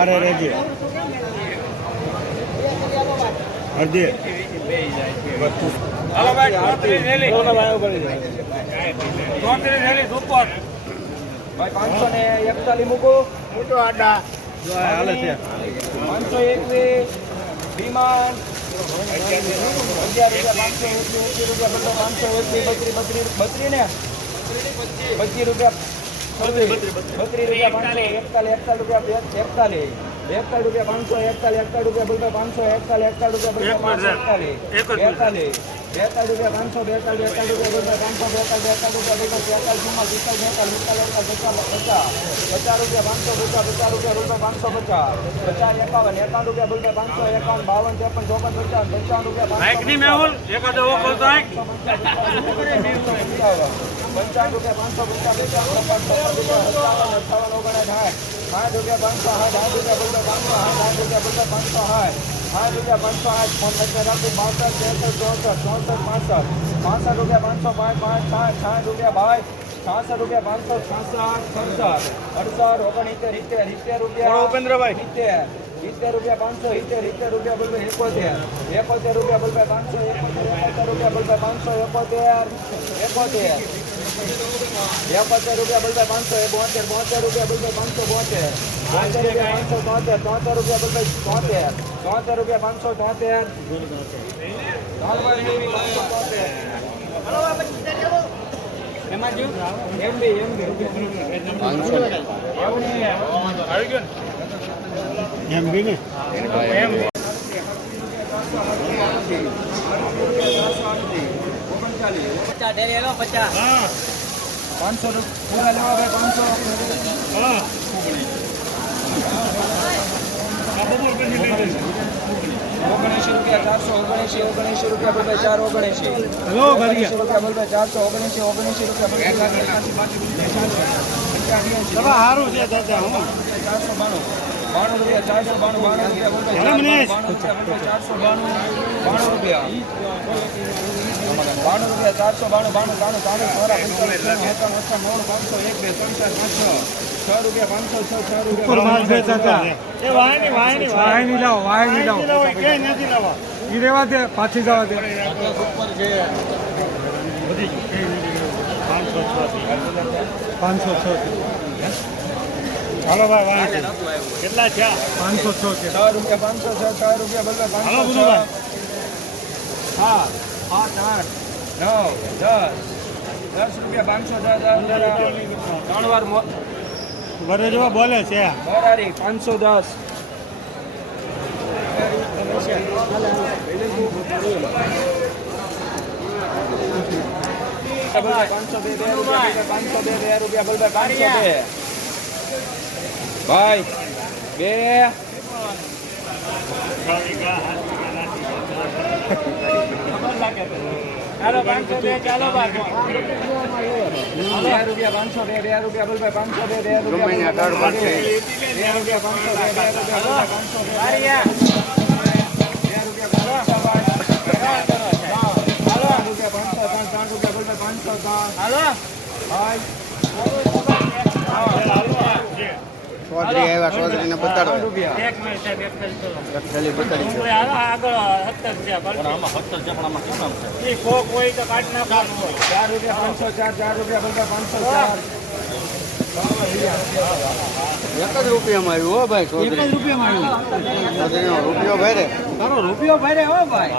વારે રહેજે અડધી. હાલો ભાઈ ચોત્રીસ થેલી ચોત્રીસ થેલી સુપર. ભાઈ પાંચસો ને એકતાલીસ મૂકો. મોટો આડા. હાલે છે. પાંચસો એકવીસ વિમાન અગિયાર રૂપિયા પાંચસો એકવીસ રૂપિયા બદલો પાંચસો એકવીસ બત્રીસ બત્રીસ બત્રીસ ને? પચીસ રૂપિયા બત્રીસ રૂપિયા પાંચસો એકતાલીસ એકતાલીસ રૂપિયા પાંચસો એકતાલીસ એકતાલીસ રૂપિયા પાંચસો એકતાલીસ એકતાલીસ રૂપિયા એકતાલીસ. એકતાલીસ રૂપિયા પાંચસો બેતાલીસ બેતાલીસ રૂપિયા પાંચસો બેતાલીસ રૂપિયા બેતાલીસ રૂપિયા ચુમ્માલીસ પિસ્તાલીસ બેતાલીસ પિસ્તાલીસ પચાસ પચાસ રૂપિયા પાંચસો પચાસ પચાસ રૂપિયા રૂપિયા પાંચસો પચાસ પચાસ એકાવન એકાવન રૂપિયા બદલે પાંચસો એકાવન બાવન ત્રેપન ચોપન પચાસ પંચાવન રૂપિયા પંચાવન રૂપિયા પાંચસો પચાસ સત્તાવન અઠાવન ઓગણસાઠ સાઠ રૂપિયા પાંચસો સાઠ આઠ રૂપિયા બદલે પાંચસો સાઠ આઠ રૂપિયા બદલે પાંચસો સાઠ આઠ રૂપિયા પાંચસો આઠ ફોન નંબર રાખી બાસઠ ત્રેસઠ ચોસઠ ચોસઠ પાસઠ. પાસઠ રૂપિયા પાંચસો પાંચ પાંચ સાઠ સાઠ રૂપિયા ભાઈ છાસઠ રૂપિયા પાંચસો છાસઠ સડસઠ અડસઠ ઓગણીતેર ઇત્તેર સિત્તેર રૂપિયા. ઉપેન્દ્રભાઈ. ઇત્તેર ઇત્તેર રૂપિયા પાંચસો ઇત્તેર ઇત્તેર રૂપિયા બદલે એકોતેર. એકોતેર રૂપિયા બદલે પાંચસો એકોતેર રૂપિયા બદલે પાંચસો એકોતેર એકોતેર. એકોતેર રૂપિયા બદલે પાંચસો બોતેર બોતેર રૂપિયા બદલે પાંચસો બોતેર. બોતેર રૂપિયા પાંચસો તોતેર તોતેર રૂપિયા બદલે તોતેર તોતેર રૂપિયા પાંચસો તોતેર પાંચસો એમાં જો એમ બી એમ બી એમ બી ને? એમ. હા. પાંચસો પૂરા લેવા ભાઈ પાંચસો. ઓગણએંશી રૂપિયા ચારસો ઓગણીસી ઓગણએંશી રૂપિયા બદલે ચાર ઓગણએંશી હેલો રૂપિયા બદલે ચારસો ઓગણએંશી ઓગણીસી રૂપિયા સારું છે દાદા હું. ચારસો બાણું બાણું રૂપિયા ચારસો બાણું બાણું રૂપિયા ચારસો બાણું બાણું રૂપિયા બાણું રૂપિયા ચારસો બાણું બાણું ત્રાણું ત્રાણું ચોરા પંચાવન નવ્વાણું પાંચસો એક બે ત્રણ ચાર છ છ રૂપિયા પાંચસો છ છ રૂપિયા વાયની લાવો લાવો નથી લાવવા રેવા દે પાછી જવા દે પાંચસો છ હાલો ભાઈ વાય કેટલા છે? પાંચસો છ છે. છ રૂપિયા પાંચસો છ છ રૂપિયા બદલે હાલો પાંચસો છ ગુરુભાઈ. સાત આઠ આઠ નવ દસ દસ રૂપિયા પાંચસો દસ ત્રણ વાર વરે જેવા બોલે છે. મોરારી પાંચસો દસ. પાંચસો બે બે રૂપિયા પાંચસો બે બે રૂપિયા બોલ પાંચસો બે. ભાઈ બે. ચાલો પાંચસો બે ચાલો બે રૂપિયા પાંચસો બે બે રૂપિયા બોલ ભાઈ પાંચસો બે બે રૂપિયા બે રૂપિયા પાંચસો બે બે રૂપિયા પાંચસો બે. બે રૂપિયા પાંચસો હાલો રૂપિયા પાંચસો ત્રણ ત્રણ રૂપિયા બોલ ભાઈ પાંચસો ત્રણ હાલો. ભાઈ ચૌધરી આવ્યા ચૌધરીને બતાડો ત્રણ રૂપિયા એક આગળ સાહેબ છે. પણ આમાં ખાલી છે પણ આમાં શું નામ છે. કોક હોય તો કાઢ ના કાઢ હોય. ચાર રૂપિયા પાંચસો ચાર ચાર રૂપિયા ભાઈ પાંચસો ચાર. એક જ રૂપિયામાં આવ્યું હો ભાઈ ચૌધરી રૂપિયામાં આવ્યું. ચૌધરીનો રૂપિયો ભાઈ રે. તારો રૂપિયો ભરે હો ભાઈ.